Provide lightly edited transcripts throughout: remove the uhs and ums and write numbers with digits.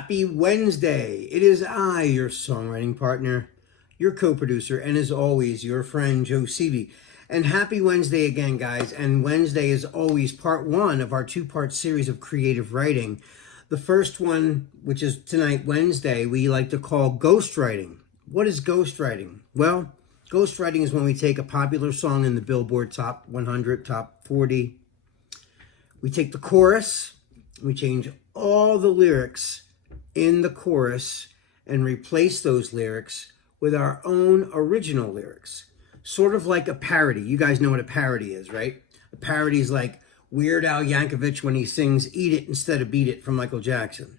Happy Wednesday. It is I, your songwriting partner, your co-producer, and as always, your friend Joe Seavey. And happy Wednesday again, guys. And Wednesday is always part one of our two-part series of creative writing. The first one, which is tonight, Wednesday, we like to call ghostwriting. What is ghostwriting? Well, ghostwriting is when we take a popular song in the Billboard Top 100, Top 40. We take the chorus, we change all the lyrics in the chorus and replace those lyrics with our own original lyrics. Sort of like a parody. You guys know what a parody is, right? A parody is like Weird Al Yankovic when he sings Eat It Instead of Beat It from Michael Jackson.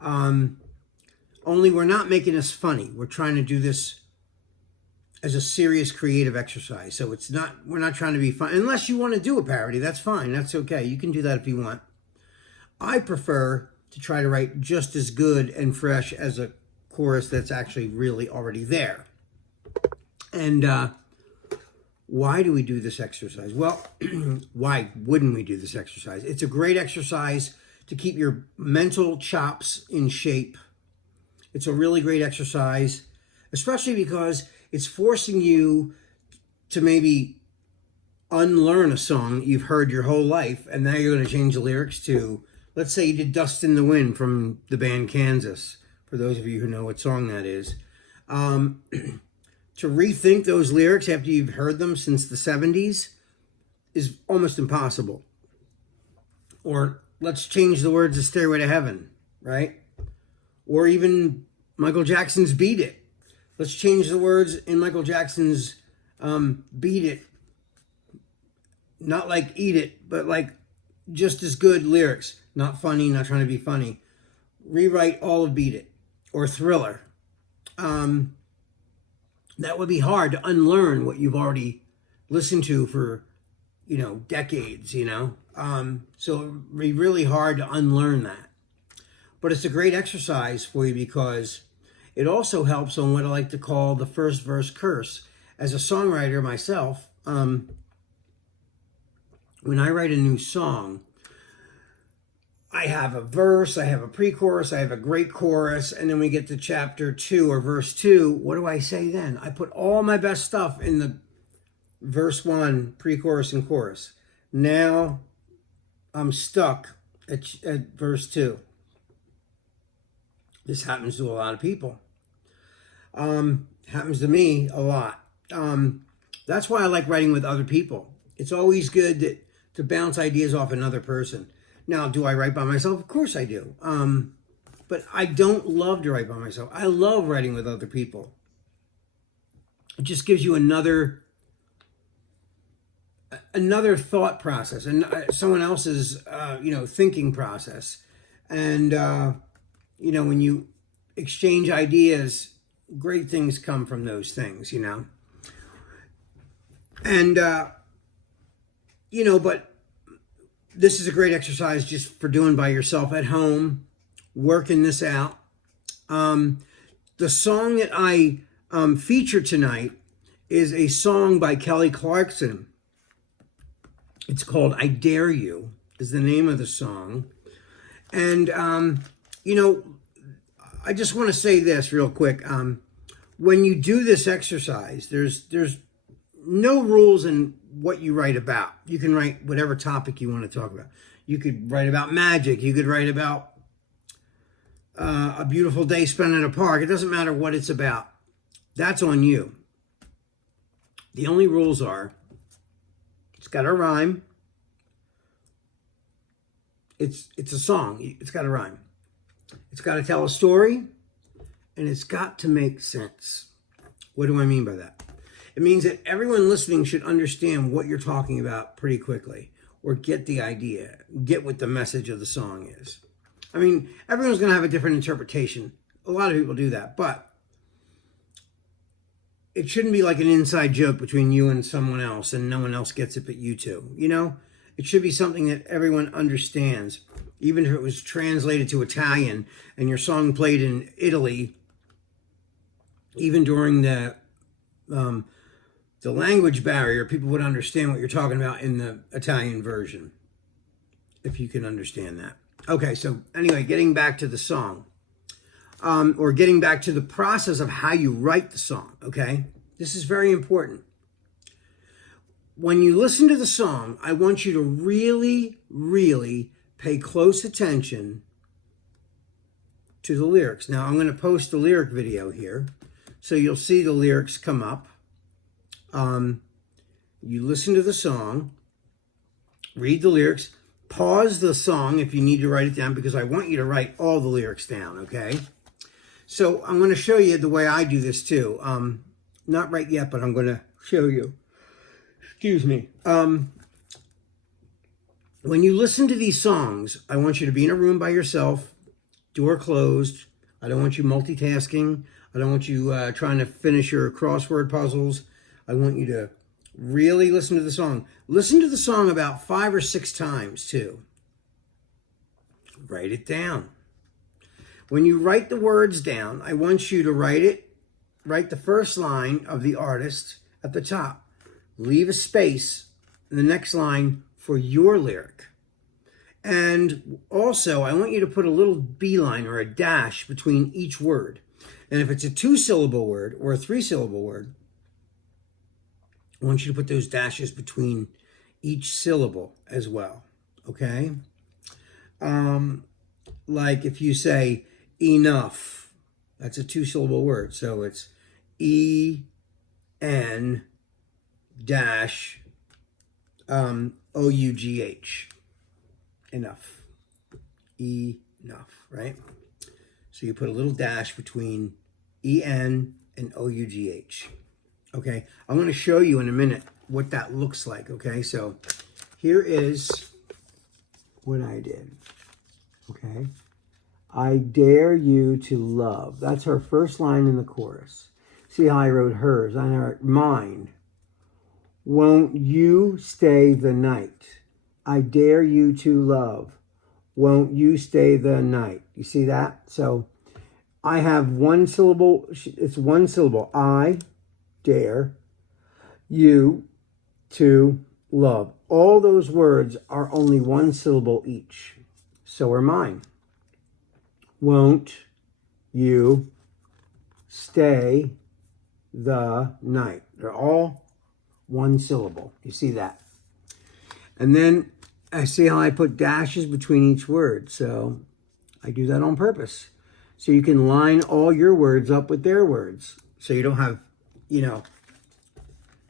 Only we're not making this funny. We're trying to do this as a serious creative exercise. So we're not trying to be fun. Unless you want to do a parody, that's fine. That's okay. You can do that if you want. I prefer to try to write just as good and fresh as a chorus that's actually really already there. And why do we do this exercise? Well, why wouldn't we do this exercise? It's a great exercise to keep your mental chops in shape. It's a really great exercise, especially because it's forcing you to maybe unlearn a song you've heard your whole life, and now you're going to change the lyrics to, let's say you did Dust in the Wind from the band Kansas, for those of you who know what song that is. To rethink those lyrics after you've heard them since the 70s is almost impossible. Or let's change the words of Stairway to Heaven, right? Or even Michael Jackson's Beat It. Let's change the words in Michael Jackson's Beat It. Not like Eat It, but like just as good lyrics. Not funny, not trying to be funny. Rewrite all of Beat It or Thriller. That would be hard to unlearn what you've already listened to for, decades, So it would be really hard to unlearn that. But it's a great exercise for you because it also helps on what I like to call the first verse curse. As a songwriter myself, when I write a new song, I have a verse, I have a pre-chorus, I have a great chorus, and then we get to chapter 2 or verse 2. What do I say then? I put all my best stuff in the verse 1, pre-chorus and chorus. Now I'm stuck at verse 2. This happens to a lot of people. Happens to me a lot. That's why I like writing with other people. It's always good to bounce ideas off another person. Now, do I write by myself? Of course I do. But I don't love to write by myself. I love writing with other people. It just gives you another thought process and someone else's, thinking process. And, when you exchange ideas, great things come from those things, And, but this is a great exercise just for doing by yourself at home, working this out. The song that I feature tonight is a song by Kelly Clarkson. It's called I Dare You, is the name of the song. And, I just want to say this real quick. When you do this exercise, there's no rules in what you write about. You can write whatever topic you want to talk about. You could write about magic. You could write about a beautiful day spent in a park. It doesn't matter what it's about. That's on you. The only rules are, it's got to rhyme. It's a song. It's got to rhyme. It's got to tell a story, and it's got to make sense. What do I mean by that? It means that everyone listening should understand what you're talking about pretty quickly, or get the idea, get what the message of the song is. I mean, everyone's going to have a different interpretation. A lot of people do that, but it shouldn't be like an inside joke between you and someone else and no one else gets it but you two, It should be something that everyone understands. Even if it was translated to Italian and your song played in Italy, even during the language barrier, people would understand what you're talking about in the Italian version, if you can understand that. Okay, so anyway, getting back to the song. or getting back to the process of how you write the song, okay? This is very important. When you listen to the song, I want you to really, really pay close attention to the lyrics. Now, I'm going to post the lyric video here, so you'll see the lyrics come up. You listen to the song, read the lyrics, pause the song if you need to write it down, because I want you to write all the lyrics down, okay? So I'm going to show you the way I do this too. Not right yet, but I'm going to show you. Excuse me. When you listen to these songs, I want you to be in a room by yourself, door closed. I don't want you multitasking. I don't want you trying to finish your crossword puzzles. I want you to really listen to the song. Listen to the song about 5 or 6 times too. Write it down. When you write the words down, I want you to write the first line of the artist at the top. Leave a space in the next line for your lyric. And also, I want you to put a little beeline or a dash between each word. And if it's a 2-syllable word or a 3-syllable word, I want you to put those dashes between each syllable as well, okay? Like if you say enough, that's a 2-syllable word. So it's E-N dash O-U-G-H. Enough. Enough, right? So you put a little dash between E-N and O-U-G-H. Okay, I'm going to show you in a minute what that looks like, okay? So here is what I did, okay? I dare you to love. That's her first line in the chorus. See how I wrote hers? I wrote mine. Won't you stay the night? I dare you to love. Won't you stay the night? You see that? So I have 1 syllable. It's 1 syllable. I dare you to love. All those words are only 1 syllable each. So are mine. Won't you stay the night? They're all 1 syllable. You see that? And then I see how I put dashes between each word. So I do that on purpose. So you can line all your words up with their words. So you don't have,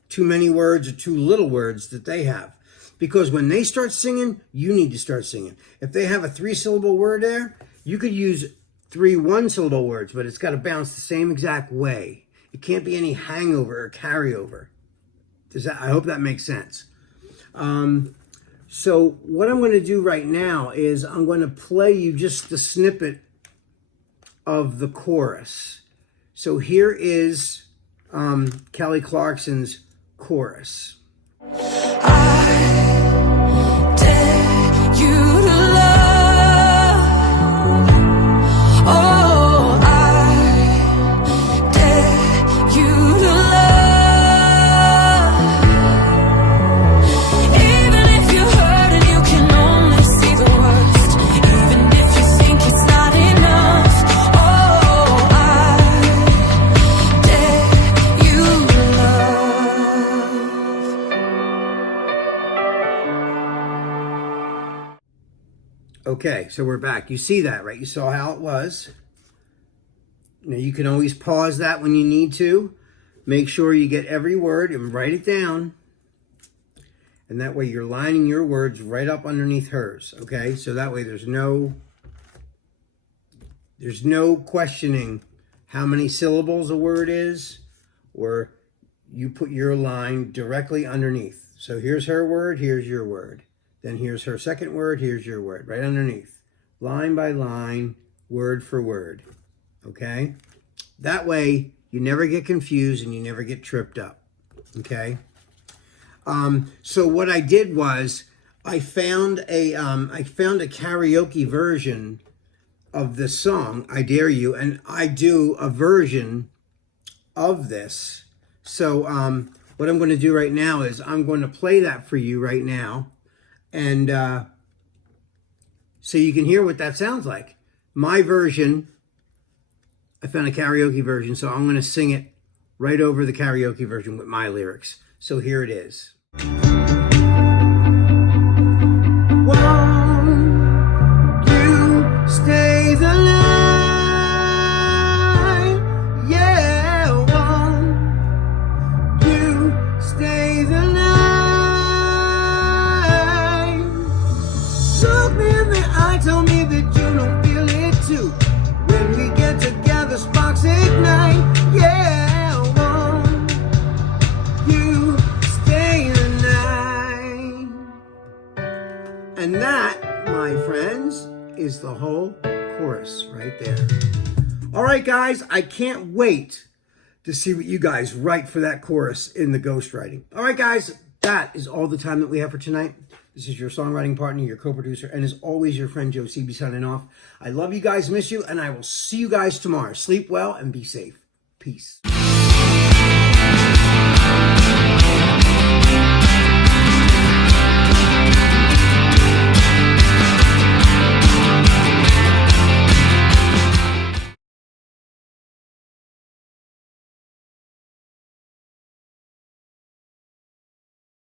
too many words or too little words that they have. Because when they start singing, you need to start singing. If they have a 3-syllable word there, you could use 3 1-syllable words, but it's got to bounce the same exact way. It can't be any hangover or carryover. I hope that makes sense. So what I'm going to do right now is I'm going to play you just the snippet of the chorus. So here is Kelly Clarkson's chorus. I dare you to love. Oh, I dare you to love. Even if you're hurt and you can only see the worst, even if you think it's not enough. Oh, I dare you to love. Okay, so we're back. You see that, right? You saw how it was. Now you can always pause that when you need to. Make sure you get every word and write it down. And that way you're lining your words right up underneath hers, okay? So that way there's no questioning how many syllables a word is, or you put your line directly underneath. So here's her word, here's your word. Then here's her second word, here's your word, right underneath. Line by line, word for word, okay? That way, you never get confused and you never get tripped up, okay? So what I did was, I found a karaoke version of the song, I Dare You, and I do a version of this. So what I'm going to do right now is I'm going to play that for you right now. And so you can hear what that sounds like. My version I found a karaoke version, so I'm going to sing it right over the karaoke version with my lyrics. So here it is. Won't you stay the night? Yeah, won't you stay the night? Look me in the eye, tell me that you don't feel it too. When we get together, sparks ignite. Yeah, won't you stay the night? And that, my friends, is the whole chorus right there. All right, guys, I can't wait to see what you guys write for that chorus in the ghostwriting. All right, guys, that is all the time that we have for tonight. This is your songwriting partner, your co-producer, and as always, your friend Joe CB signing off. I love you guys, miss you, and I will see you guys tomorrow. Sleep well and be safe. Peace.